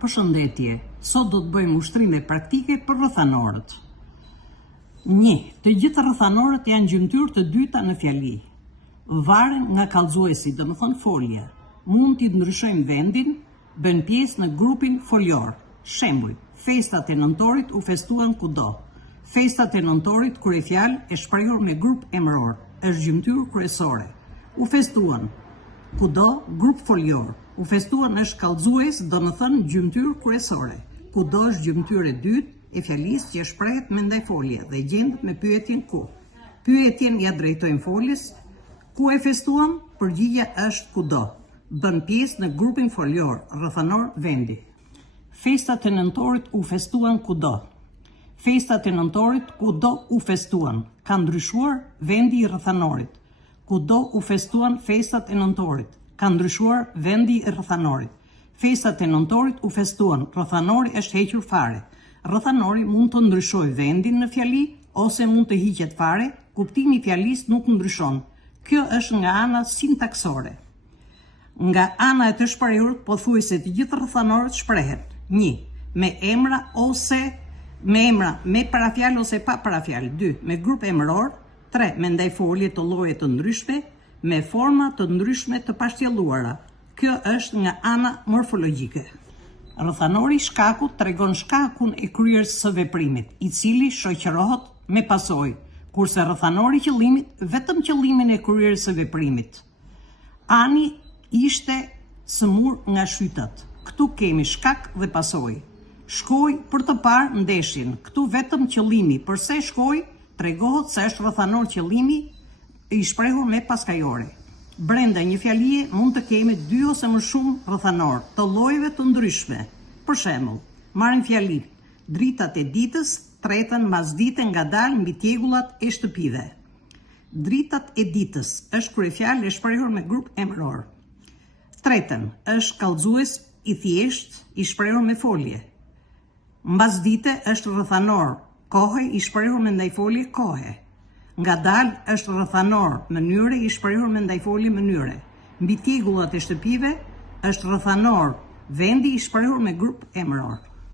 Përshëndetje, sot do të bëjmë ushtrime praktike për rrethanorët. 1. Të gjithë rrethanorët janë gjymtyrë të dyta në fjali. Varen nga kallëzuesi, domethënë folja. Mund t'i ndryshojmë vendin, bën pjesë në grupin folior. Shembull, festat e nëntorit u festuan kudo. Festat e nëntorit kur e fjalë e shprehur me grup emëror, është gjymtyrë kryesore. U festuan kudo, grup folior. U festuan është kallëzues, domethënë gjymtyrë kryesore. Kudo është gjymtyrë e dytë e fjalisë që shprehet me ndajfolje dhe gjendet me pyetjen ku. Pyetjen ja drejtojmë foljes. Ku e festuam? Përgjigjja është kudo. Bën pjesë në grupin folior, rrethanor vendi. Festat e nëntorit u festuan kudo. Festat e nëntorit kudo u festuan. Ka ndryshuar vendi i rrethanorit. Kudo u festuan festat e nëntorit. Ka ndryshuar vendi i rrethanorit. Festat e nëntorit u festuan, rrethanori është hequr fare. Rrethanori mund të ndryshojë vendin në fjali ose mund të hiqet fare, kuptimi i fjalisë nuk ndryshon. Kjo është nga ana sintaksore. Nga ana e të shprehurit, pothuajse të gjithë rrethanorët shprehen 1. Me emra me parafjalë ose pa parafjalë. 2. Me grup emëror. 3. Me ndajfolje të lloje të ndryshme, me forma të ndryshme të pashtjelluara. Kjo është nga ana morfologjike. Rrethanori i shkakut tregon shkakun e kryerjes së veprimit, i cili shoqërohet me pasojë, kurse rrethanori i qëllimit vetëm qëllimin e kryerjes së veprimit. Ani ishte sëmur nga shytat. Këtu kemi shkak dhe pasojë. Shkoi për të parë ndeshjen. Këtu vetëm qëllimi. Përse shkoi? Tregohet se është rrethanor qëllimi i shprehur me paskajore. Brenda një fjalie mund të kemi 2 ose më shumë rrethanor të llojeve të ndryshme. Për shembull, marrim fjalin dritat e ditës, tretën masdite ngadalë mbi tjegullat e shtëpive. Dritat e ditës është kryefjalë e shprehur me grup emëror. Tretën është kallëzues i thjesht i shprehur me folje. Mbasdite është rrethanor kohe i shprehur me ndajfolje kohe. Ngadalë është rrethanor mënyre i shprehur me ndajfolje mënyre. Mbi tjegullat e shtëpive është rrethanor vendi i shprehur me grup emëror.